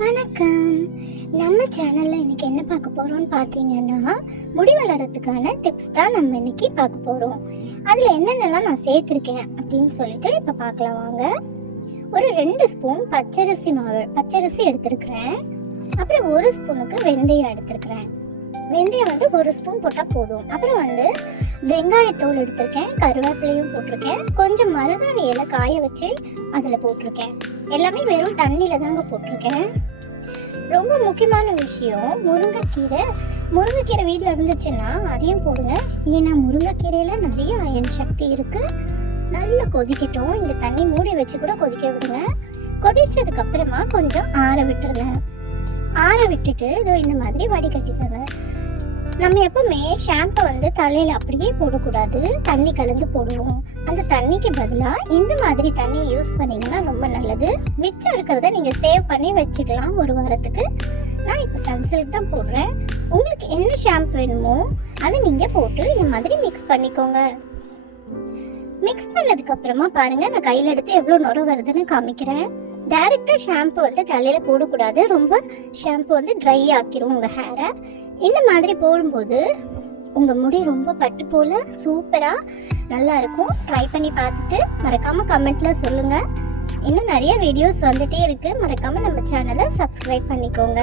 வணக்கம். நம்ம சேனல்ல இன்னைக்கு என்ன பார்க்க போறோம்னு பார்த்தீங்கன்னா முடி வளர்றதுக்கான டிப்ஸ் தான் நம்ம இன்னைக்கு பார்க்க போறோம். அதுல என்னென்னலாம் நான் சேர்த்திருக்கேன் அப்படின்னு சொல்லிட்டு இப்ப பார்க்கலாம் வாங்க. ஒரு ரெண்டு ஸ்பூன் பச்சரிசி மாவு பச்சரிசி எடுத்திருக்கிறேன். அப்புறம் ஒரு ஸ்பூனுக்கு வெந்தயம் எடுத்திருக்கிறேன். வெந்தயம் வந்து ஒரு ஸ்பூன் போட்டால் போதும். அப்புறம் வந்து வெங்காயத்தோல் எடுத்திருக்கேன் கருவேப்பிலையும் போட்டிருக்கேன் கொஞ்சம் மருதாணி இலை காய வச்சு அதில் போட்டிருக்கேன். எல்லாமே வெறும் தண்ணியில் தாங்க போட்டிருக்கேன். ரொம்ப முக்கியமான விஷயம் முருங்கைக்கீரை. முருங்கைக்கீரை வீட்டில் இருந்துச்சுன்னா அதையும் போடுங்க. ஏன்னா முருங்கைக்கீரையில் நிறைய அயன் சக்தி இருக்குது நல்லா கொதிக்கட்டும். இந்த தண்ணி மூடி வச்சு கூட கொதிக்க விடுங்க. கொதிச்சதுக்கு அப்புறமா கொஞ்சம் ஆற விட்டுருங்க. ஆற விட்டுட்டு இதோ இந்த மாதிரி வடிகட்டிக்கோங்க நம்ம எப்பவுமே ஷாம்பை வந்து தலையில் அப்படியே போடக்கூடாது. தண்ணி கலந்து போடுவோம். அந்த தண்ணிக்கு பதிலாக இந்த மாதிரி தண்ணி யூஸ் பண்ணீங்கன்னா ரொம்ப நல்லது. மிச்சம் இருக்கிறத நீங்கள் சேவ் பண்ணி வச்சுக்கலாம் ஒரு வாரத்துக்கு. நான் இப்போ சன்சில்க் தான் போடுறேன். உங்களுக்கு என்ன ஷாம்பு வேணுமோ அதை நீங்கள் போட்டு இந்த மாதிரி மிக்ஸ் பண்ணிக்கோங்க. மிக்ஸ் பண்ணதுக்கப்புறமா பாருங்கள் நான் கையில் எடுத்து எவ்வளோ நுர வருதுன்னு காமிக்கிறேன். டைரக்டா ஷாம்பு வந்து தலையில போடக்கூடாது. ரொம்ப ஷாம்பு வந்து ட்ரை ஆக்கிரும் உங்க ஹேரை இந்த மாதிரி போடும்போது உங்க முடி ரொம்ப பட்டு போல சூப்பரா நல்லா இருக்கும். ட்ரை பண்ணி பார்த்துட்டு மறக்காம கமெண்ட்ல சொல்லுங்க. இன்னும் நிறைய வீடியோஸ் வந்துட்டே இருக்கு. மறக்காம நம்ம சேனலை சப்ஸ்கிரைப் பண்ணிக்கோங்க.